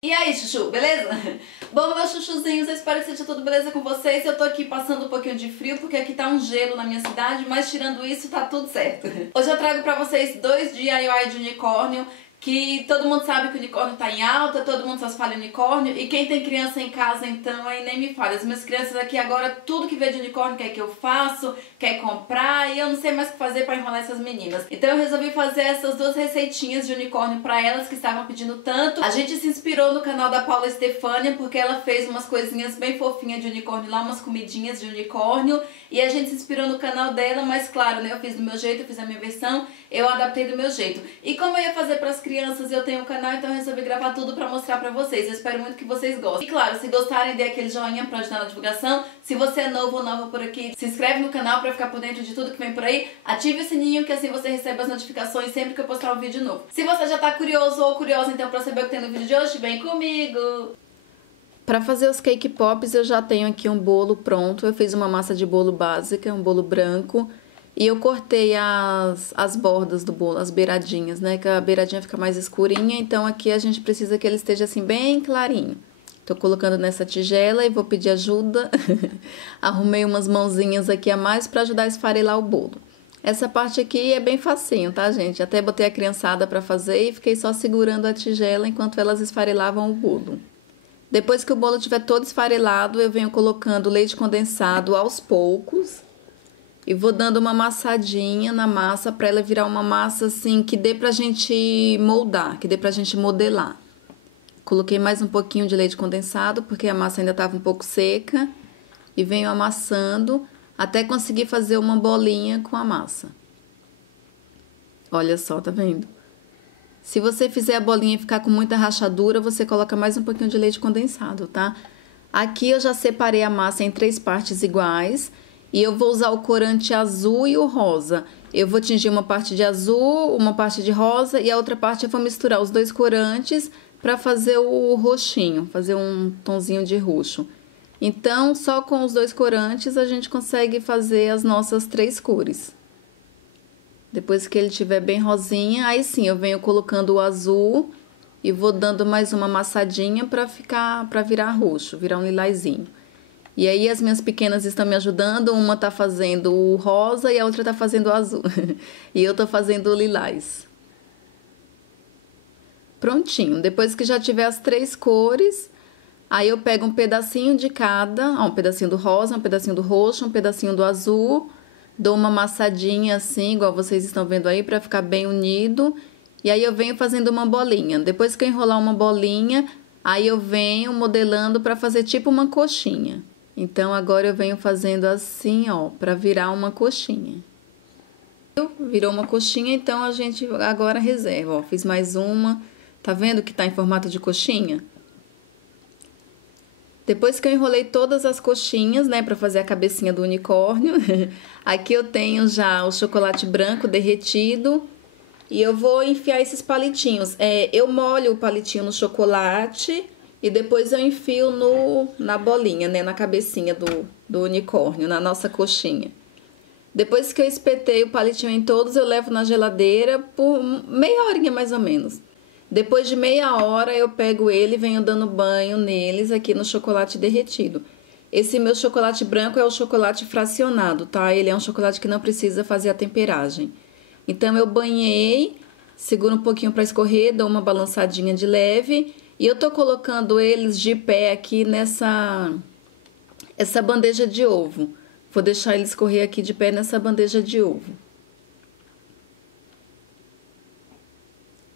E aí, chuchu, beleza? Bom, meus chuchuzinhos, eu espero que seja tudo beleza com vocês. Eu tô aqui passando um pouquinho de frio, porque aqui tá um gelo na minha cidade, mas tirando isso, tá tudo certo. Hoje eu trago pra vocês 2 DIY de unicórnio, que todo mundo sabe que o unicórnio tá em alta, todo mundo só fala em unicórnio, e quem tem criança em casa, então, aí nem me fala. As minhas crianças aqui agora, tudo que vê de unicórnio quer que eu faço, quer comprar, e eu não sei mais o que fazer pra enrolar essas meninas. Então eu resolvi fazer essas 2 receitinhas de unicórnio pra elas, que estavam pedindo tanto. A gente se inspirou no canal da Paula Stefania, porque ela fez umas coisinhas bem fofinhas de unicórnio lá, umas comidinhas de unicórnio, e a gente se inspirou no canal dela, mas claro, né, eu fiz do meu jeito, eu fiz a minha versão, eu adaptei do meu jeito. E como eu ia fazer pras crianças, eu tenho um canal, então eu resolvi gravar tudo pra mostrar pra vocês. Eu espero muito que vocês gostem. E claro, se gostarem, dê aquele joinha pra ajudar na divulgação. Se você é novo ou nova por aqui, se inscreve no canal pra ficar por dentro de tudo que vem por aí. Ative o sininho, que assim você recebe as notificações sempre que eu postar um vídeo novo. Se você já tá curioso ou curiosa, então, pra saber o que tem no vídeo de hoje, vem comigo! Para fazer os cake pops, eu já tenho aqui um bolo pronto. Eu fiz uma massa de bolo básica, um bolo branco. E eu cortei as bordas do bolo, as beiradinhas, né? Que a beiradinha fica mais escurinha, então aqui a gente precisa que ele esteja assim bem clarinho. Tô colocando nessa tigela e vou pedir ajuda. Arrumei umas mãozinhas aqui a mais para ajudar a esfarelar o bolo. Essa parte aqui é bem facinho, tá, gente? Até botei a criançada para fazer e fiquei só segurando a tigela enquanto elas esfarelavam o bolo. Depois que o bolo estiver todo esfarelado, eu venho colocando leite condensado aos poucos. E vou dando uma amassadinha na massa para ela virar uma massa assim que dê pra gente moldar, que dê pra gente modelar. Coloquei mais um pouquinho de leite condensado porque a massa ainda estava um pouco seca. E venho amassando até conseguir fazer uma bolinha com a massa. Olha só, tá vendo? Se você fizer a bolinha e ficar com muita rachadura, você coloca mais um pouquinho de leite condensado, tá? Aqui eu já separei a massa em 3 partes iguais. E eu vou usar o corante azul e o rosa. Eu vou tingir uma parte de azul, uma parte de rosa e a outra parte eu vou misturar os 2 corantes para fazer o roxinho, fazer um tonzinho de roxo. Então, só com os 2 corantes a gente consegue fazer as nossas 3 cores. Depois que ele estiver bem rosinha, aí sim eu venho colocando o azul e vou dando mais uma amassadinha para virar roxo, virar um lilazinho. E aí as minhas pequenas estão me ajudando, uma tá fazendo o rosa e a outra tá fazendo o azul. E eu tô fazendo o lilás. Prontinho, depois que já tiver as 3 cores, aí eu pego um pedacinho de cada, ó, um pedacinho do rosa, um pedacinho do roxo, um pedacinho do azul, dou uma amassadinha assim, igual vocês estão vendo aí, pra ficar bem unido. E aí eu venho fazendo uma bolinha. Depois que eu enrolar uma bolinha, aí eu venho modelando pra fazer tipo uma coxinha. Então, agora eu venho fazendo assim, ó, pra virar uma coxinha. Virou uma coxinha, então a gente agora reserva, ó. Fiz mais uma, tá vendo que tá em formato de coxinha? Depois que eu enrolei todas as coxinhas, né, pra fazer a cabecinha do unicórnio, aqui eu tenho já o chocolate branco derretido e eu vou enfiar esses palitinhos. Eu molho o palitinho no chocolate e depois eu enfio na bolinha, né, na cabecinha do unicórnio, na nossa coxinha. Depois que eu espetei o palitinho em todos, eu levo na geladeira por meia horinha mais ou menos. Depois de meia hora eu pego ele e venho dando banho neles aqui no chocolate derretido. Esse meu chocolate branco é o chocolate fracionado, tá? Ele é um chocolate que não precisa fazer a temperagem. Então eu banhei, seguro um pouquinho para escorrer, dou uma balançadinha de leve. E eu tô colocando eles de pé aqui essa bandeja de ovo. Vou deixar eles correr aqui de pé nessa bandeja de ovo.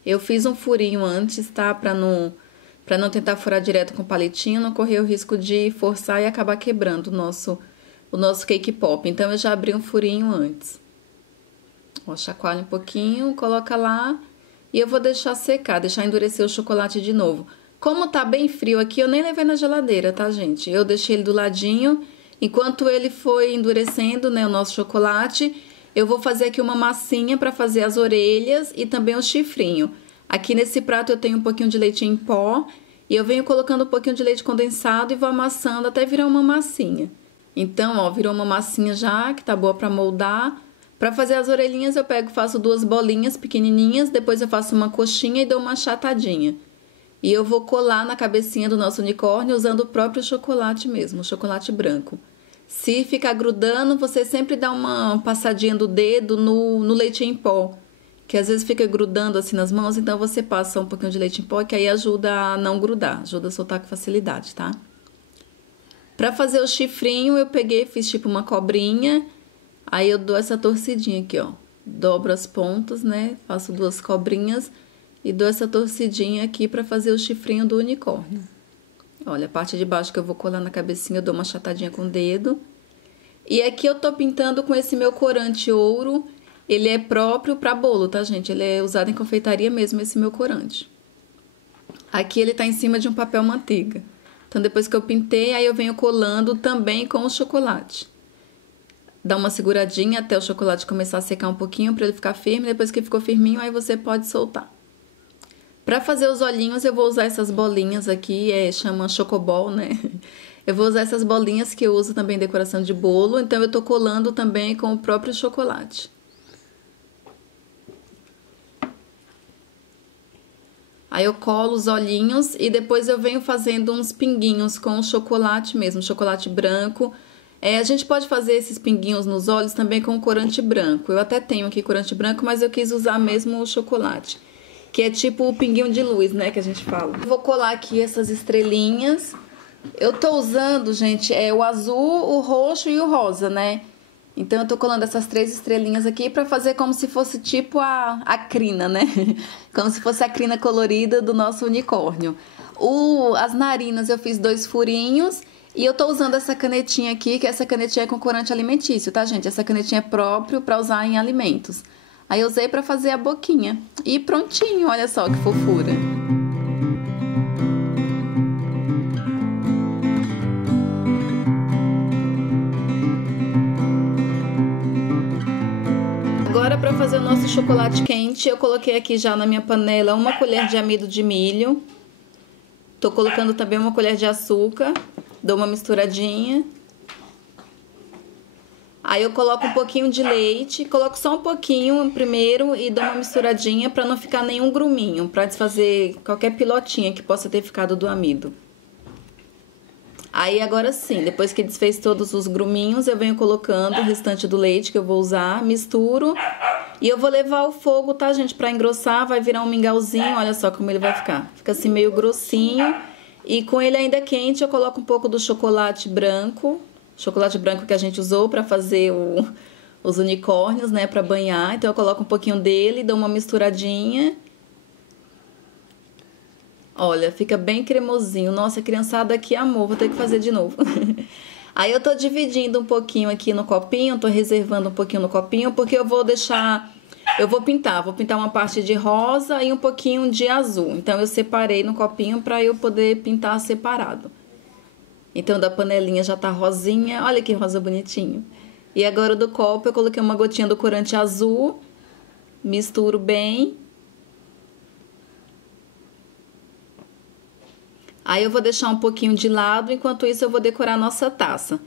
Eu fiz um furinho antes, tá? Pra não tentar furar direto com o palitinho, não correr o risco de forçar e acabar quebrando o nosso cake pop. Então, eu já abri um furinho antes. Ó, chacoalha um pouquinho, coloca lá. E eu vou deixar secar, deixar endurecer o chocolate de novo. Como tá bem frio aqui, eu nem levei na geladeira, tá, gente? Eu deixei ele do ladinho. Enquanto ele foi endurecendo, né, o nosso chocolate, eu vou fazer aqui uma massinha para fazer as orelhas e também o chifrinho. Aqui nesse prato eu tenho um pouquinho de leite em pó e eu venho colocando um pouquinho de leite condensado e vou amassando até virar uma massinha. Então, ó, virou uma massinha já, que tá boa para moldar. Para fazer as orelhinhas eu faço 2 bolinhas pequenininhas, depois eu faço uma coxinha e dou uma achatadinha. E eu vou colar na cabecinha do nosso unicórnio usando o próprio chocolate mesmo, o chocolate branco. Se ficar grudando, você sempre dá uma passadinha do dedo no leite em pó, que às vezes fica grudando assim nas mãos, então você passa um pouquinho de leite em pó, que aí ajuda a não grudar, ajuda a soltar com facilidade, tá? Pra fazer o chifrinho, eu peguei, fiz tipo uma cobrinha, aí eu dou essa torcidinha aqui, ó. Dobro as pontas, né? Faço 2 cobrinhas e dou essa torcidinha aqui pra fazer o chifrinho do unicórnio. Olha, a parte de baixo que eu vou colar na cabecinha, eu dou uma achatadinha com o dedo. E aqui eu tô pintando com esse meu corante ouro. Ele é próprio pra bolo, tá, gente? Ele é usado em confeitaria mesmo, esse meu corante. Aqui ele tá em cima de um papel manteiga. Então, depois que eu pintei, aí eu venho colando também com o chocolate. Dá uma seguradinha até o chocolate começar a secar um pouquinho pra ele ficar firme. Depois que ficou firminho, aí você pode soltar. Pra fazer os olhinhos, eu vou usar essas bolinhas aqui, chama chocobol, né? Eu vou usar essas bolinhas que eu uso também em decoração de bolo, então eu tô colando também com o próprio chocolate. Aí eu colo os olhinhos e depois eu venho fazendo uns pinguinhos com o chocolate mesmo, chocolate branco. A gente pode fazer esses pinguinhos nos olhos também com corante branco. Eu até tenho aqui corante branco, mas eu quis usar mesmo o chocolate. Que é tipo o pinguinho de luz, né, que a gente fala. Eu vou colar aqui essas estrelinhas. Eu tô usando, gente, o azul, o roxo e o rosa, né? Então eu tô colando essas 3 estrelinhas aqui pra fazer como se fosse tipo a crina, né? Como se fosse a crina colorida do nosso unicórnio. As narinas eu fiz 2 furinhos e eu tô usando essa canetinha aqui, que essa canetinha é com corante alimentício, tá, gente? Essa canetinha é próprio pra usar em alimentos. Aí eu usei pra fazer a boquinha. E prontinho, olha só que fofura. Agora pra fazer o nosso chocolate quente, eu coloquei aqui já na minha panela 1 colher de amido de milho. Tô colocando também 1 colher de açúcar. Dou uma misturadinha. Aí eu coloco um pouquinho de leite, coloco só um pouquinho primeiro e dou uma misturadinha pra não ficar nenhum gruminho, pra desfazer qualquer pilotinha que possa ter ficado do amido. Aí agora sim, depois que desfez todos os gruminhos, eu venho colocando o restante do leite que eu vou usar, misturo e eu vou levar ao fogo, tá, gente? Pra engrossar, vai virar um mingauzinho, olha só como ele vai ficar. Fica assim meio grossinho e com ele ainda quente eu coloco um pouco do chocolate branco que a gente usou pra fazer os unicórnios, né, pra banhar. Então eu coloco um pouquinho dele, dou uma misturadinha. Olha, fica bem cremosinho. Nossa, a criançada aqui amou, vou ter que fazer de novo. Aí eu tô dividindo um pouquinho aqui no copinho, tô reservando um pouquinho no copinho, porque eu vou deixar... vou pintar uma parte de rosa e um pouquinho de azul. Então eu separei no copinho pra eu poder pintar separado. Então, da panelinha já tá rosinha. Olha que rosa bonitinho. E agora do copo eu coloquei uma gotinha do corante azul. Misturo bem. Aí eu vou deixar um pouquinho de lado. Enquanto isso eu vou decorar a nossa taça.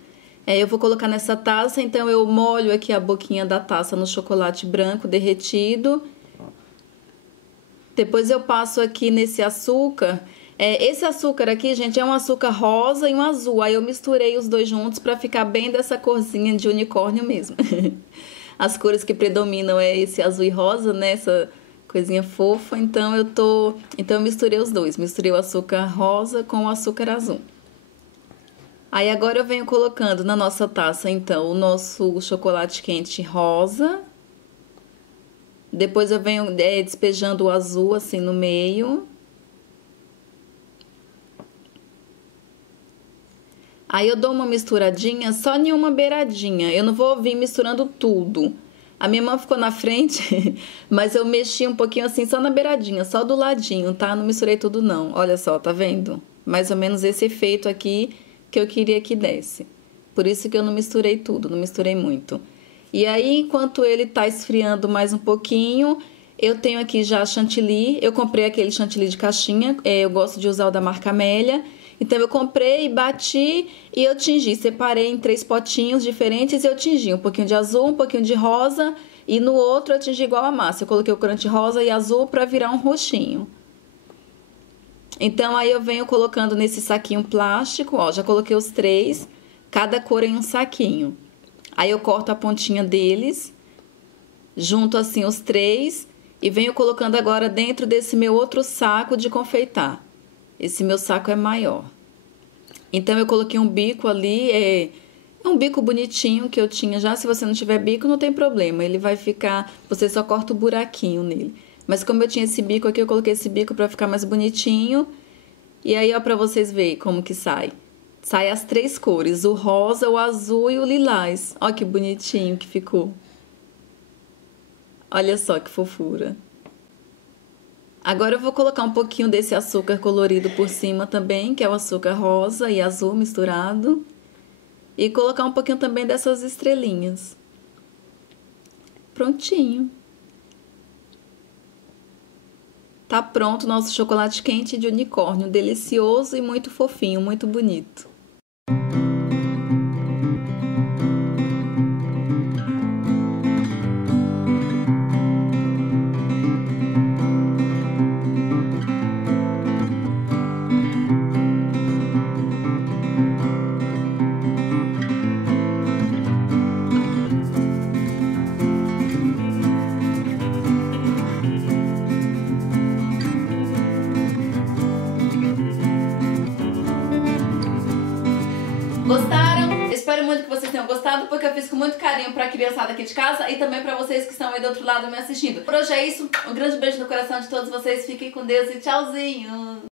Eu vou colocar nessa taça. Então eu molho aqui a boquinha da taça no chocolate branco derretido. Depois eu passo aqui nesse açúcar... esse açúcar aqui, gente, é um açúcar rosa e um azul. Aí eu misturei os dois juntos pra ficar bem dessa corzinha de unicórnio mesmo. As cores que predominam é esse azul e rosa, né? Essa coisinha fofa. Então eu misturei os dois. Misturei o açúcar rosa com o açúcar azul. Aí agora eu venho colocando na nossa taça, então, o nosso chocolate quente rosa. Depois eu venho despejando o azul assim no meio. Aí eu dou uma misturadinha só em uma beiradinha. Eu não vou vir misturando tudo. A minha mão ficou na frente, mas eu mexi um pouquinho assim só na beiradinha, só do ladinho, tá? Não misturei tudo não. Olha só, tá vendo? Mais ou menos esse efeito aqui que eu queria que desse. Por isso que eu não misturei tudo, não misturei muito. E aí, enquanto ele tá esfriando mais um pouquinho, eu tenho aqui já chantilly. Eu comprei aquele chantilly de caixinha, eu gosto de usar o da marca Amélia. Então eu comprei, bati e eu tingi, separei em 3 potinhos diferentes e eu tingi um pouquinho de azul, um pouquinho de rosa e no outro eu tingi igual a massa. Eu coloquei o corante rosa e azul pra virar um roxinho. Então aí eu venho colocando nesse saquinho plástico, ó, já coloquei os 3, cada cor em um saquinho. Aí eu corto a pontinha deles, junto assim os 3 e venho colocando agora dentro desse meu outro saco de confeitar. Esse meu saco é maior. Então eu coloquei um bico ali, é um bico bonitinho que eu tinha já. Se você não tiver bico, não tem problema, ele vai ficar, você só corta o buraquinho nele. Mas como eu tinha esse bico aqui, eu coloquei esse bico pra ficar mais bonitinho. E aí, ó, pra vocês verem como que sai. Sai as 3 cores, o rosa, o azul e o lilás. Ó que bonitinho que ficou. Olha só que fofura. Agora eu vou colocar um pouquinho desse açúcar colorido por cima também, que é o açúcar rosa e azul misturado. E colocar um pouquinho também dessas estrelinhas. Prontinho. Tá pronto o nosso chocolate quente de unicórnio, delicioso e muito fofinho, muito bonito. Gostaram? Espero muito que vocês tenham gostado, porque eu fiz com muito carinho pra criançada aqui de casa e também pra vocês que estão aí do outro lado me assistindo. Por hoje é isso, um grande beijo no coração de todos vocês, fiquem com Deus e tchauzinho!